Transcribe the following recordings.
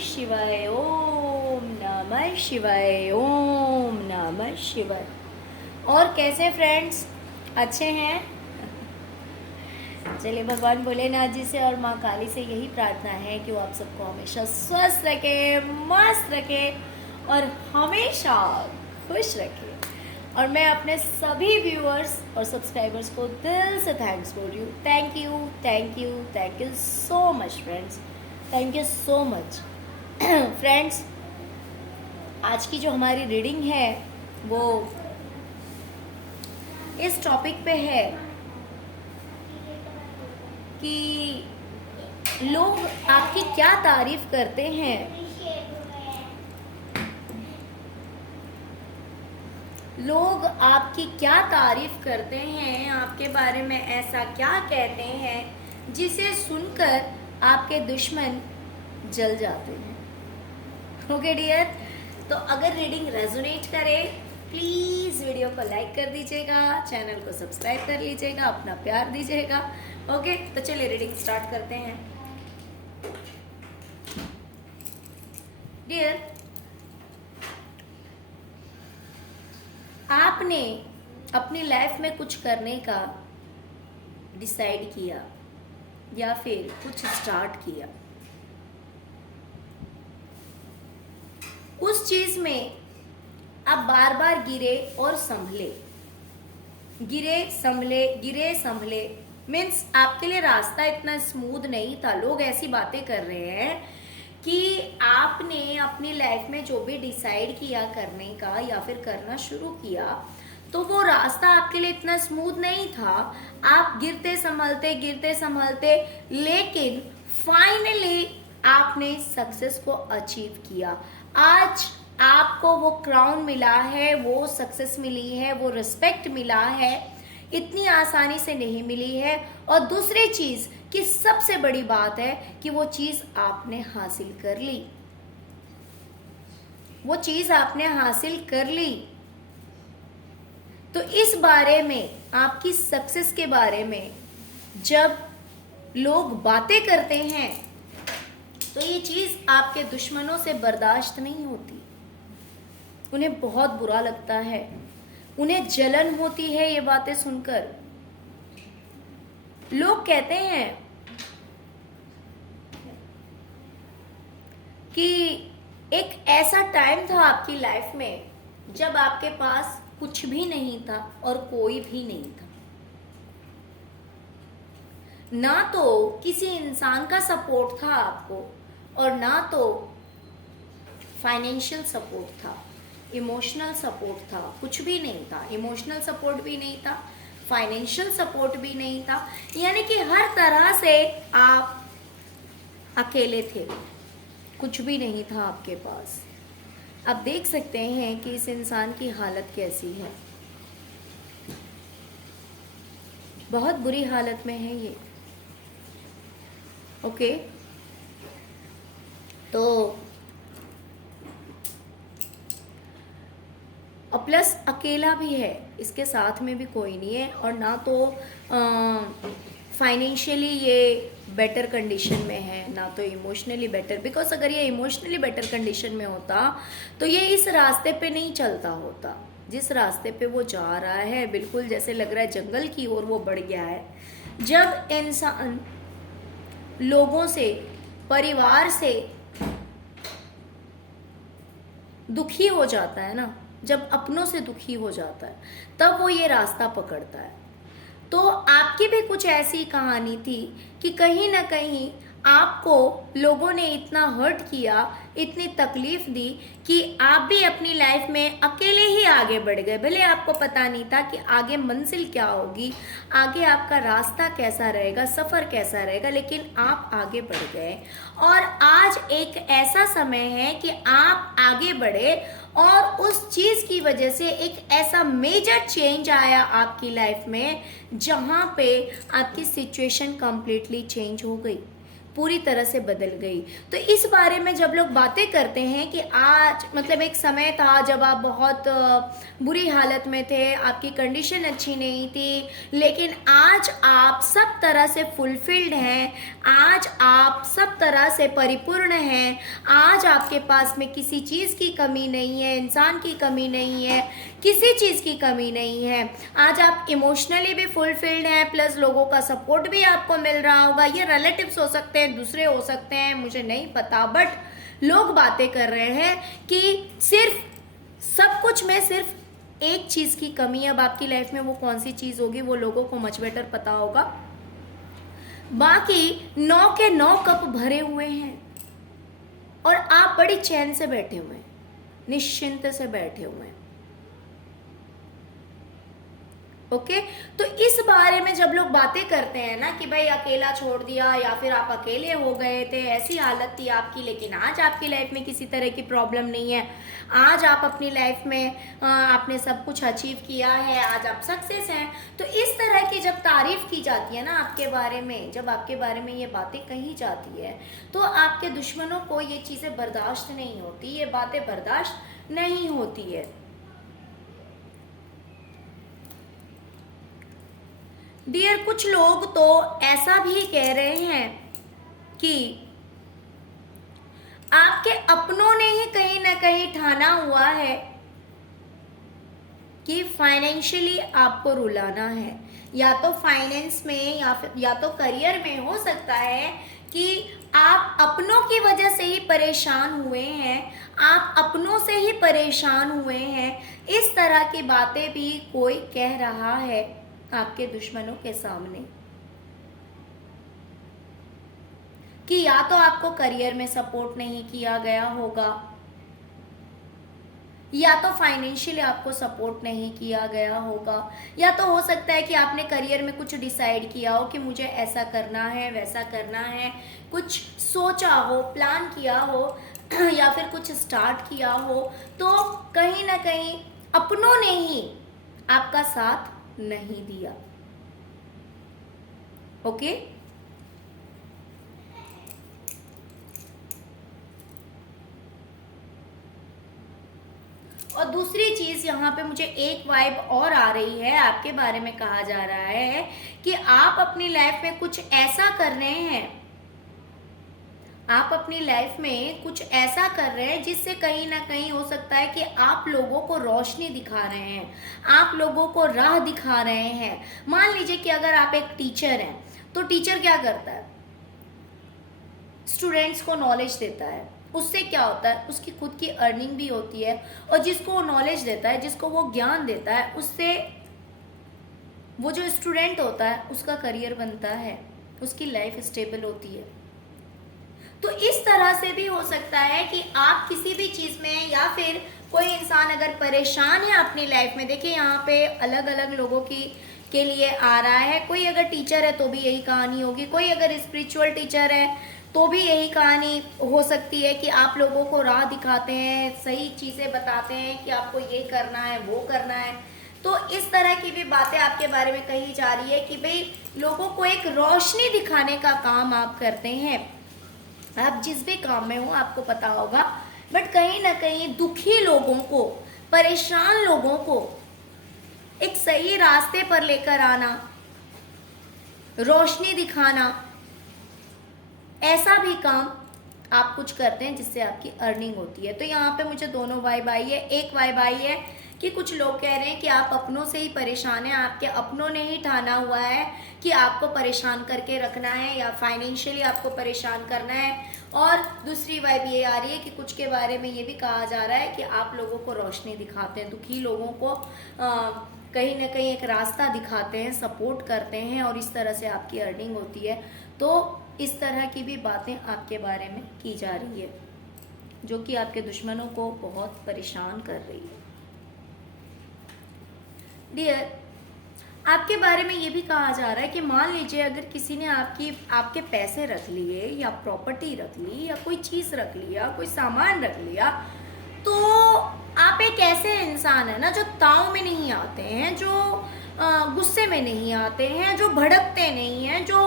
शिवाय, ओम नमः शिवाय, ओम नमः शिवाय। और कैसे फ्रेंड्स, अच्छे हैं? चलिए, भगवान भोलेनाथ जी से और माँ काली से यही प्रार्थना है कि वो आप सबको हमेशा स्वस्थ रखे, मस्त रखे और हमेशा खुश रखे। और मैं अपने सभी व्यूअर्स और सब्सक्राइबर्स को दिल से थैंक्स बोल रही हूँ। Thank you, thank you, thank you so much friends, thank you so much. Friends, आज की जो हमारी रीडिंग है वो इस टॉपिक पे है कि लोग आपकी क्या तारीफ करते हैं, लोग आपकी क्या तारीफ करते हैं, आपके बारे में ऐसा क्या कहते हैं जिसे सुनकर आपके दुश्मन जल जाते हैं। ओके डियर, तो अगर रीडिंग रेजोनेट करे प्लीज वीडियो को लाइक कर दीजिएगा, चैनल को सब्सक्राइब कर लीजिएगा, अपना प्यार दीजिएगा। ओके, तो चलिए रीडिंग स्टार्ट करते हैं। डियर, आपने अपनी लाइफ में कुछ करने का डिसाइड किया या फिर कुछ स्टार्ट किया, उस चीज में आप बार बार गिरे और संभले, गिरे संभले मीन्स आपके लिए रास्ता इतना स्मूथ नहीं था। लोग ऐसी बातें कर रहे हैं कि आपने अपनी लाइफ में जो भी डिसाइड किया करने का या फिर करना शुरू किया तो वो रास्ता आपके लिए इतना स्मूथ नहीं था। आप गिरते संभलते लेकिन फाइनली आपने सक्सेस को अचीव किया। आज आपको वो क्राउन मिला है, वो सक्सेस मिली है, वो रिस्पेक्ट मिला है, इतनी आसानी से नहीं मिली है। और दूसरी चीज कि सबसे बड़ी बात है कि वो चीज आपने हासिल कर ली, वो चीज आपने हासिल कर ली। तो इस बारे में, आपकी सक्सेस के बारे में जब लोग बातें करते हैं तो ये चीज आपके दुश्मनों से बर्दाश्त नहीं होती, उन्हें बहुत बुरा लगता है, उन्हें जलन होती है ये बातें सुनकर। लोग कहते हैं कि एक ऐसा टाइम था आपकी लाइफ में जब आपके पास कुछ भी नहीं था और कोई भी नहीं था, ना तो किसी इंसान का सपोर्ट था आपको और ना तो फाइनेंशियल सपोर्ट था, इमोशनल सपोर्ट था, कुछ भी नहीं था। इमोशनल सपोर्ट भी नहीं था, फाइनेंशियल सपोर्ट भी नहीं था, यानी कि हर तरह से आप अकेले थे, कुछ भी नहीं था आपके पास। आप देख सकते हैं कि इस इंसान की हालत कैसी है, बहुत बुरी हालत में है ये। ओके, तो और प्लस अकेला भी है, इसके साथ में भी कोई नहीं है और ना तो फाइनेंशियली ये बेटर कंडीशन में है, ना तो इमोशनली बेटर। बिकॉज अगर ये इमोशनली बेटर कंडीशन में होता तो ये इस रास्ते पे नहीं चलता होता जिस रास्ते पे वो जा रहा है। बिल्कुल जैसे लग रहा है जंगल की ओर वो बढ़ गया है। जब इंसान लोगों से, परिवार से दुखी हो जाता है ना, जब अपनों से दुखी हो जाता है तब वो ये रास्ता पकड़ता है। तो आपकी भी कुछ ऐसी कहानी थी कि कहीं ना कहीं आपको लोगों ने इतना हर्ट किया, इतनी तकलीफ दी कि आप भी अपनी लाइफ में अकेले ही आगे बढ़ गए। भले आपको पता नहीं था कि आगे मंजिल क्या होगी, आगे आपका रास्ता कैसा रहेगा, सफ़र कैसा रहेगा, लेकिन आप आगे बढ़ गए। और आज एक ऐसा समय है कि आप आगे बढ़े और उस चीज़ की वजह से एक ऐसा मेजर चेंज आया आपकी लाइफ में जहाँ पे आपकी सिचुएशन कंप्लीटली चेंज हो गई, पूरी तरह से बदल गई। तो इस बारे में जब लोग बातें करते हैं कि आज मतलब एक समय था जब आप बहुत बुरी हालत में थे, आपकी कंडीशन अच्छी नहीं थी, लेकिन आज आप सब तरह से फुलफिल्ड हैं, आज आप सब तरह तरह से परिपूर्ण हैं, आज आपके पास में किसी चीज़ की कमी नहीं है, इंसान की कमी नहीं है, किसी चीज़ की कमी नहीं है। आज आप इमोशनली भी फुलफिल्ड हैं, प्लस लोगों का सपोर्ट भी आपको मिल रहा होगा। ये रिलेटिव्स हो सकते हैं, दूसरे हो सकते हैं, मुझे नहीं पता, बट लोग बातें कर रहे हैं कि सिर्फ सब कुछ में सिर्फ एक चीज़ की कमी है। अब आपकी लाइफ में वो कौन सी चीज़ होगी वो लोगों को मच बेटर पता होगा। बाकी 9 के 9 कप भरे हुए हैं और आप बड़ी चैन से बैठे हुए हैं, निश्चिंत से बैठे हुए हैं। ओके, तो इस बारे में जब लोग बातें करते हैं ना कि भाई अकेला छोड़ दिया या फिर आप अकेले हो गए थे, ऐसी हालत थी आपकी, लेकिन आज आपकी लाइफ में किसी तरह की प्रॉब्लम नहीं है, आज आप अपनी लाइफ में आपने सब कुछ अचीव किया है, आज आप सक्सेस हैं। तो इस तरह की जब तारीफ की जाती है ना आपके बारे में, जब आपके बारे में ये बातें कही जाती है, तो आपके दुश्मनों को ये चीज़ें बर्दाश्त नहीं होती, ये बातें बर्दाश्त नहीं होती है। डियर, कुछ लोग तो ऐसा भी कह रहे हैं कि आपके अपनों ने ही कहीं ना कहीं ठाना हुआ है कि फाइनेंशियली आपको रुलाना है, या तो फाइनेंस में या तो करियर में। हो सकता है कि आप अपनों की वजह से ही परेशान हुए हैं, आप अपनों से ही परेशान हुए हैं। इस तरह की बातें भी कोई कह रहा है आपके दुश्मनों के सामने कि या तो आपको करियर में सपोर्ट नहीं किया गया होगा, या तो फाइनेंशियली आपको सपोर्ट नहीं किया गया होगा, या तो हो सकता है कि आपने करियर में कुछ डिसाइड किया हो कि मुझे ऐसा करना है, वैसा करना है, कुछ सोचा हो, प्लान किया हो या फिर कुछ स्टार्ट किया हो, तो कहीं ना कहीं अपनों ने ही आपका साथ नहीं दिया। ओके, और दूसरी चीज यहाँ पे मुझे एक वाइब और आ रही है, आपके बारे में कहा जा रहा है कि आप अपनी लाइफ में कुछ ऐसा कर रहे हैं, आप अपनी लाइफ में कुछ ऐसा कर रहे हैं जिससे कहीं ना कहीं हो सकता है कि आप लोगों को रोशनी दिखा रहे हैं, आप लोगों को राह दिखा रहे हैं। मान लीजिए कि अगर आप एक टीचर हैं, तो टीचर क्या करता है, स्टूडेंट्स को नॉलेज देता है। उससे क्या होता है, उसकी खुद की अर्निंग भी होती है, और जिसको वो नॉलेज देता है, जिसको वो ज्ञान देता है, उससे वो जो स्टूडेंट होता है उसका करियर बनता है, उसकी लाइफ स्टेबल होती है। तो इस तरह से भी हो सकता है कि आप किसी भी चीज़ में, या फिर कोई इंसान अगर परेशान है अपनी लाइफ में, देखिए यहाँ पे अलग अलग लोगों की के लिए आ रहा है। कोई अगर टीचर है तो भी यही कहानी होगी, कोई अगर स्पिरिचुअल टीचर है तो भी यही कहानी हो सकती है कि आप लोगों को राह दिखाते हैं, सही चीज़ें बताते हैं कि आपको ये करना है, वो करना है। तो इस तरह की भी बातें आपके बारे में कही जा रही है कि भाई लोगों को एक रोशनी दिखाने का काम आप करते हैं। आप जिस भी काम में हो आपको पता होगा, बट कहीं ना कहीं दुखी लोगों को, परेशान लोगों को एक सही रास्ते पर लेकर आना, रोशनी दिखाना, ऐसा भी काम आप कुछ करते हैं जिससे आपकी अर्निंग होती है। तो यहाँ पे मुझे दोनों वाइब आई है। एक वाइब आई है कि कुछ लोग कह रहे हैं कि आप अपनों से ही परेशान हैं, आपके अपनों ने ही ठाना हुआ है कि आपको परेशान करके रखना है या फाइनेंशियली आपको परेशान करना है। और दूसरी वाइब ये आ रही है कि कुछ के बारे में ये भी कहा जा रहा है कि आप लोगों को रोशनी दिखाते हैं, दुखी लोगों को कहीं ना कहीं एक रास्ता दिखाते हैं, सपोर्ट करते हैं, और इस तरह से आपकी अर्निंग होती है। तो इस तरह की भी बातें आपके बारे में की जा रही है, जो कि आपके दुश्मनों को बहुत परेशान कर रही है। डियर, आपके बारे में ये भी कहा जा रहा है कि मान लीजिए अगर किसी ने आपके पैसे रख लिए, या प्रॉपर्टी रख ली, या कोई चीज़ रख लिया, कोई सामान रख लिया, तो आप एक ऐसे इंसान है ना जो ताव में नहीं आते हैं, जो गुस्से में नहीं आते हैं, जो भड़कते नहीं हैं, जो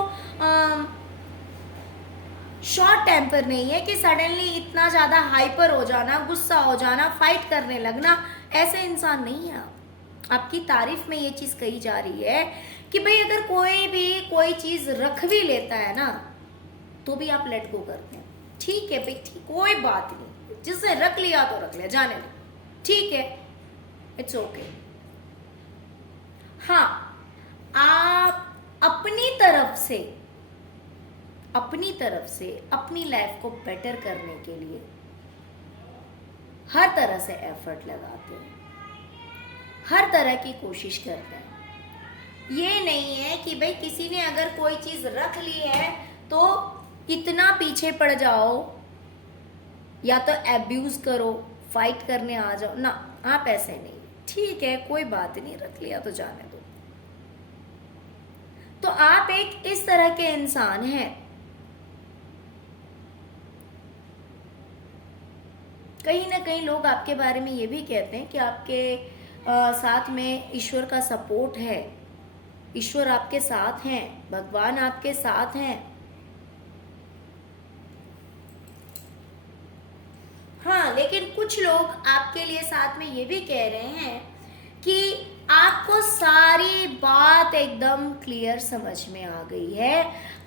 शॉर्ट टेम्पर नहीं है कि सडनली इतना ज़्यादा हाइपर हो जाना, गुस्सा हो जाना, फाइट करने लगना, ऐसे इंसान नहीं है आप। आपकी तारीफ में ये चीज़ कही जा रही है कि भाई अगर कोई भी कोई चीज़ रख भी लेता है ना, तो भी आप लेट गो करते हैं। ठीक है भाई, ठीक, कोई बात नहीं, जिसने रख लिया तो रख लिया, जाने दो, ठीक है, इट्स ओके। हाँ, आप अपनी तरफ से अपनी लाइफ को बेटर करने के लिए हर तरह से एफर्ट लगाते हैं, हर तरह की कोशिश करते हैं। ये नहीं है कि भाई किसी ने अगर कोई चीज रख ली है तो इतना पीछे पड़ जाओ या तो एब्यूज करो, फाइट करने आ जाओ ना, आप ऐसे नहीं। ठीक है, कोई बात नहीं, रख लिया तो जाने दो। तो आप एक इस तरह के इंसान हैं। कहीं ना कहीं लोग आपके बारे में ये भी कहते हैं कि आपके साथ में ईश्वर का सपोर्ट है, ईश्वर आपके साथ हैं, भगवान आपके साथ हैं। हाँ, लेकिन कुछ लोग आपके लिए साथ में ये भी कह रहे हैं कि आपको सारी बात एकदम क्लियर समझ में आ गई है,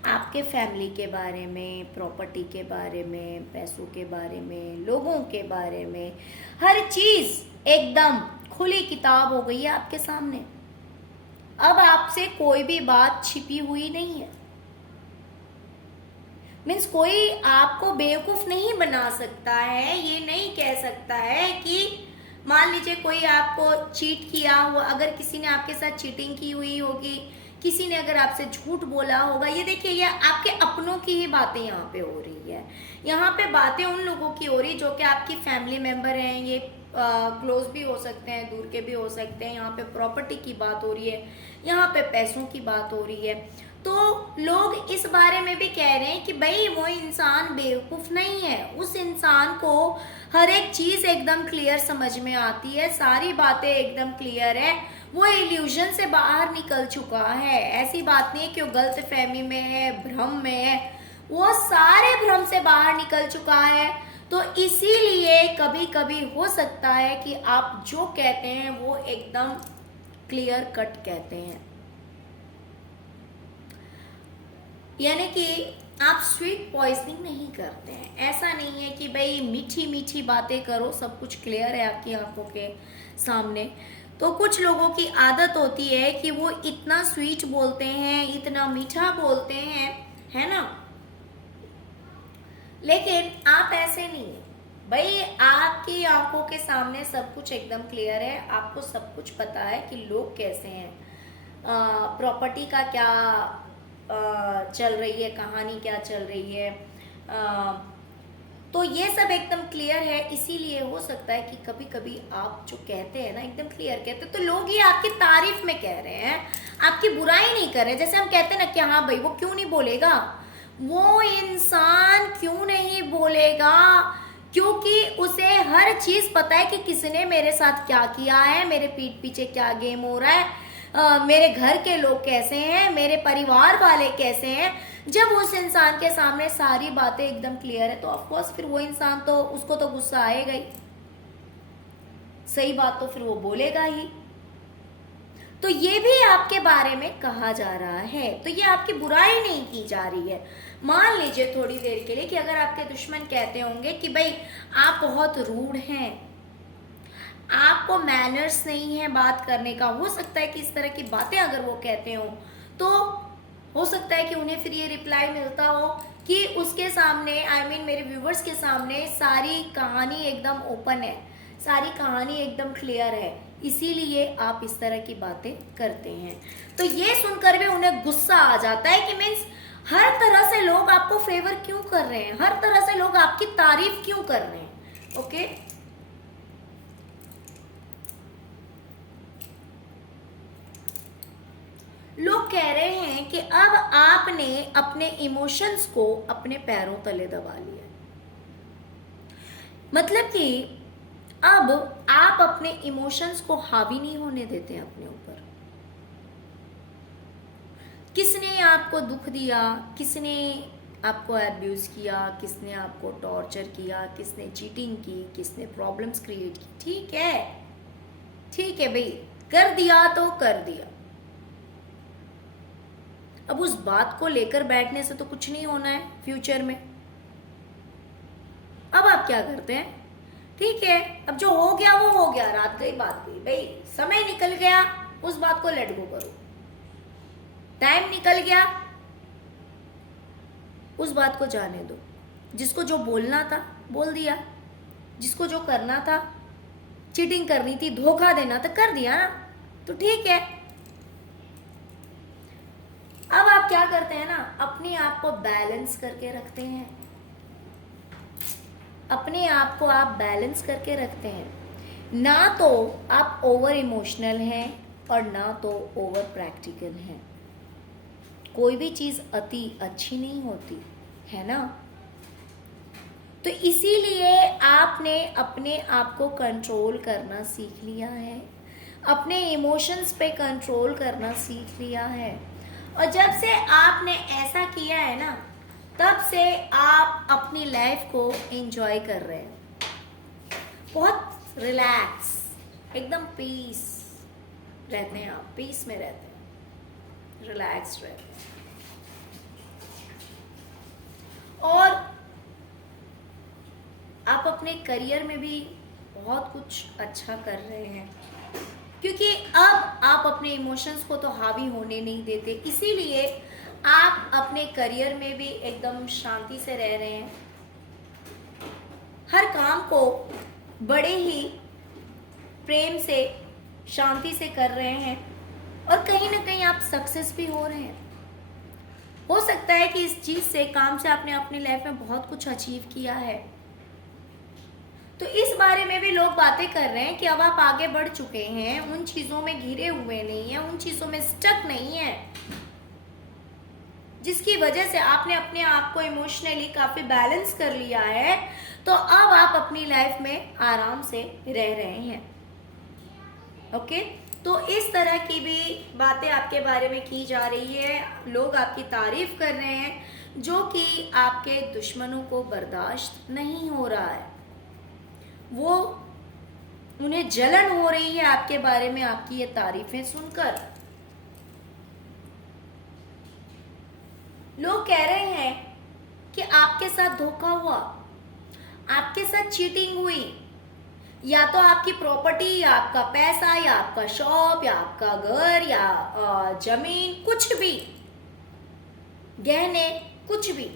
आपके फैमिली के बारे में, प्रॉपर्टी के बारे में, पैसों के बारे में, लोगों के बारे में, हर चीज एकदम खुली किताब हो गई है आपके सामने। अब आपसे कोई भी बात छिपी हुई नहीं है। मीन्स कोई आपको बेवकूफ नहीं बना सकता है, ये नहीं कह सकता है कि मान लीजिए कोई आपको चीट किया हुआ, अगर किसी ने आपके साथ चीटिंग की हुई होगी, किसी ने अगर आपसे झूठ बोला होगा, ये देखिए ये आपके अपनों की ही बातें यहाँ पे हो रही है। यहाँ पे बातें उन लोगों की हो रही जो कि आपकी फैमिली मेंबर हैं, ये क्लोज भी हो सकते हैं, दूर के भी हो सकते हैं। यहाँ पे प्रॉपर्टी की बात हो रही है, यहाँ पे पैसों की बात हो रही है। तो लोग इस बारे में भी कह रहे हैं कि भाई वो इंसान बेवकूफ नहीं है, उस इंसान को हर एक चीज एकदम क्लियर समझ में आती है, सारी बातें एकदम क्लियर है, वो इल्यूजन से बाहर निकल चुका है। ऐसी बात नहीं है कि वो गलत फहमी में है, भ्रम में है, वो सारे भ्रम से बाहर निकल चुका है। तो इसीलिए कभी कभी हो सकता है कि आप जो कहते हैं वो एकदम क्लियर कट कहते हैं, यानी कि आप स्वीट पॉइजनिंग नहीं करते हैं। ऐसा नहीं है कि भाई मीठी मीठी बातें करो, सब कुछ क्लियर है आपकी आंखों के सामने। तो कुछ लोगों की आदत होती है कि वो इतना स्वीट बोलते हैं, इतना मीठा बोलते हैं, है ना, लेकिन आप ऐसे नहीं है भाई। आपकी आंखों के सामने सब कुछ एकदम क्लियर है, आपको सब कुछ पता है कि लोग कैसे हैं, प्रॉपर्टी का क्या चल रही है, कहानी क्या चल रही है, तो ये सब एकदम क्लियर है। इसीलिए हो सकता है कि कभी कभी आप जो कहते हैं ना एकदम क्लियर कहते हैं, तो लोग ये आपकी तारीफ में कह रहे हैं, आपकी बुराई नहीं कर रहे। जैसे हम कहते हैं ना कि हाँ भाई वो क्यों नहीं बोलेगा, वो इंसान क्यों नहीं बोलेगा, क्योंकि उसे हर चीज पता है कि किसने मेरे साथ क्या किया है, मेरे पीठ पीछे क्या गेम हो रहा है, मेरे घर के लोग कैसे हैं, मेरे परिवार वाले कैसे हैं। जब उस इंसान के सामने सारी बातें एकदम क्लियर है तो ऑफकोर्स फिर वो इंसान तो, उसको तो गुस्सा आएगा ही, सही बात तो फिर वो बोलेगा ही। तो ये भी आपके बारे में कहा जा रहा है, तो ये आपकी बुराई नहीं की जा रही है। मान लीजिए थोड़ी देर के लिए कि अगर आपके दुश्मन कहते होंगे कि भाई आप बहुत रूड हैं, आपको मैनर्स नहीं है बात करने का, हो सकता है कि इस तरह की बातें अगर वो कहते हो तो हो सकता है कि उन्हें फिर ये रिप्लाई मिलता हो कि उसके सामने, I mean मेरे व्यूवर्स के सामने सारी कहानी एकदम ओपन है, सारी कहानी एकदम क्लियर है, इसीलिए आप इस तरह की बातें करते हैं। तो ये सुनकर भी उन्हें गुस्सा आ जाता है कि मीन्स हर तरह से लोग आपको फेवर क्यों कर रहे हैं, हर तरह से लोग आपकी तारीफ क्यों कर रहे हैं। ओके, लोग कह रहे हैं कि अब आपने अपने इमोशंस को अपने पैरों तले दबा लिया, मतलब कि अब आप अपने इमोशंस को हावी नहीं होने देते अपने ऊपर। किसने आपको दुख दिया, किसने आपको एब्यूज किया, किसने आपको टॉर्चर किया, किसने चीटिंग की, किसने प्रॉब्लम्स क्रिएट की, ठीक है, ठीक है भाई, कर दिया तो कर दिया, अब उस बात को लेकर बैठने से तो कुछ नहीं होना है फ्यूचर में। अब आप क्या करते हैं, ठीक है अब जो हो गया वो हो गया, रात गई बात गई, भाई समय निकल गया, उस बात को लेट गो करो। टाइम निकल गया, उस बात को जाने दो। जिसको जो बोलना था बोल दिया, जिसको जो करना था, चीटिंग करनी थी, धोखा देना था, कर दिया ना, तो ठीक है। अब आप क्या करते हैं ना, अपने आप को बैलेंस करके रखते हैं, अपने आप को आप बैलेंस करके रखते हैं। ना तो आप ओवर इमोशनल हैं और ना तो ओवर प्रैक्टिकल हैं। कोई भी चीज़ अति अच्छी नहीं होती है ना। तो इसीलिए आपने अपने आप को कंट्रोल करना सीख लिया है, अपने इमोशंस पे कंट्रोल करना सीख लिया है। और जब से आपने ऐसा किया है ना, तब से आप अपनी लाइफ को एंजॉय कर रहे हैं, बहुत रिलैक्स, एकदम पीस रहते हैं आप, पीस में रहते हैं, रिलैक्स रहते हैं। और आप अपने करियर में भी बहुत कुछ अच्छा कर रहे हैं, क्योंकि अब आप अपने इमोशंस को तो हावी होने नहीं देते, इसीलिए आप अपने करियर में भी एकदम शांति से रह रहे हैं। हर काम को बड़े ही प्रेम से, शांति से कर रहे हैं और कहीं ना कहीं आप सक्सेस भी हो रहे हैं। हो सकता है कि इस चीज से, काम से आपने अपनी लाइफ में बहुत कुछ अचीव किया है, तो इस बारे में भी लोग बातें कर रहे हैं कि अब आप आगे बढ़ चुके हैं, उन चीजों में घिरे हुए नहीं है, उन चीजों में स्टक नहीं है, जिसकी वजह से आपने अपने आप को इमोशनली काफी बैलेंस कर लिया है। तो अब आप अपनी लाइफ में आराम से रह रहे हैं। ओके, तो इस तरह की भी बातें आपके बारे में की जा रही है, लोग आपकी तारीफ कर रहे हैं, जो कि आपके दुश्मनों को बर्दाश्त नहीं हो रहा है। वो, उन्हें जलन हो रही है आपके बारे में, आपकी ये तारीफें सुनकर। लोग कह रहे हैं कि आपके साथ धोखा हुआ, आपके साथ चीटिंग हुई, या तो आपकी प्रॉपर्टी, या आपका पैसा, या आपका शॉप, या आपका घर, या जमीन, कुछ भी, गहने, कुछ भी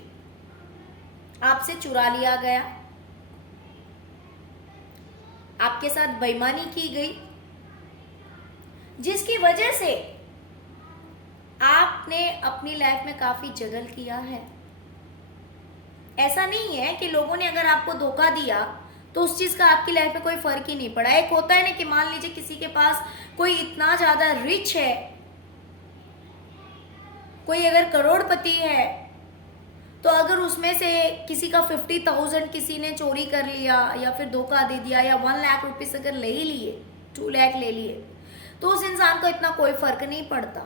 आपसे चुरा लिया गया, आपके साथ बेईमानी की गई, जिसकी वजह से आपने अपनी लाइफ में काफी जगल किया है। ऐसा नहीं है कि लोगों ने अगर आपको धोखा दिया तो उस चीज का आपकी लाइफ में कोई फर्क ही नहीं पड़ा। एक होता है ना कि मान लीजिए किसी के पास कोई इतना ज्यादा रिच है, कोई अगर करोड़पति है, तो अगर उसमें से किसी का 50,000 किसी ने चोरी कर लिया या फिर धोखा दे दिया, या 1 लाख रुपीस अगर ले ही लिए, 2 लाख ले लिए, तो उस इंसान को इतना कोई फर्क नहीं पड़ता।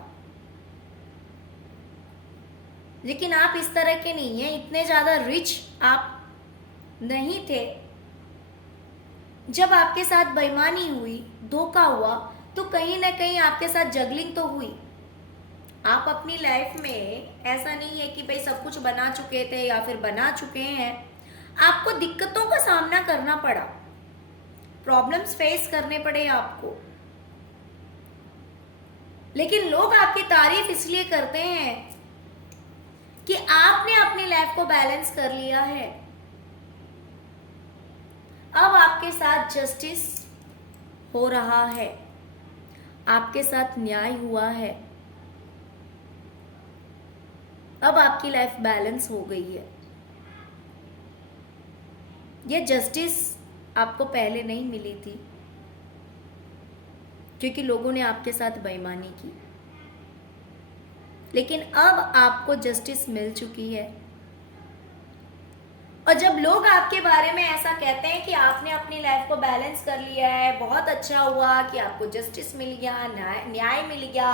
लेकिन आप इस तरह के नहीं है, इतने ज्यादा रिच आप नहीं थे। जब आपके साथ बेईमानी हुई, धोखा हुआ, तो कहीं ना कहीं आपके साथ जगलिंग तो हुई। आप अपनी लाइफ में, ऐसा नहीं है कि भाई सब कुछ बना चुके थे या फिर बना चुके हैं, आपको दिक्कतों का सामना करना पड़ा, प्रॉब्लम्स फेस करने पड़े आपको। लेकिन लोग आपकी तारीफ इसलिए करते हैं कि आपने अपनी लाइफ को बैलेंस कर लिया है। अब आपके साथ जस्टिस हो रहा है, आपके साथ न्याय हुआ है, अब आपकी लाइफ बैलेंस हो गई है। ये जस्टिस आपको पहले नहीं मिली थी, क्योंकि लोगों ने आपके साथ बेईमानी की, लेकिन अब आपको जस्टिस मिल चुकी है। और जब लोग आपके बारे में ऐसा कहते हैं कि आपने अपनी लाइफ को बैलेंस कर लिया है, बहुत अच्छा हुआ कि आपको जस्टिस मिल गया, न्याय मिल गया,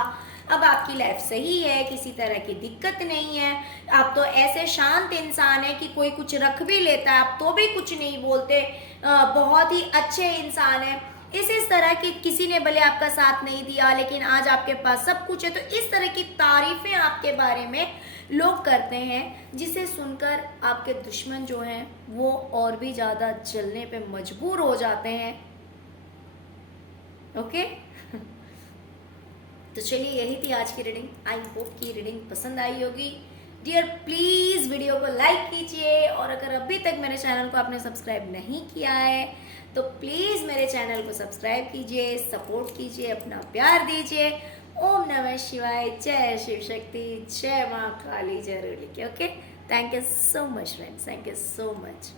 अब आपकी लाइफ सही है, किसी तरह की दिक्कत नहीं है, आप तो ऐसे शांत इंसान है कि कोई कुछ रख भी लेता है आप तो भी कुछ नहीं बोलते, बहुत ही अच्छे इंसान है, इस तरह की किसी ने भले आपका साथ नहीं दिया लेकिन आज आपके पास सब कुछ है, तो इस तरह की तारीफें आपके बारे में लोग करते हैं, जिसे सुनकर आपके दुश्मन जो हैं वो और भी ज़्यादा जलने पे मजबूर हो जाते हैं। ओके तो चलिए, यही थी आज की रीडिंग। आई होप कि रीडिंग पसंद आई होगी। डियर प्लीज़ वीडियो को लाइक कीजिए, और अगर अभी तक मेरे चैनल को आपने सब्सक्राइब नहीं किया है तो प्लीज़ मेरे चैनल को सब्सक्राइब कीजिए, सपोर्ट कीजिए, अपना प्यार दीजिए। ओम नमः शिवाय, जय शिव शक्ति, जय माँ काली, जय रूली की। Okay, thank you so much friends, thank you so much.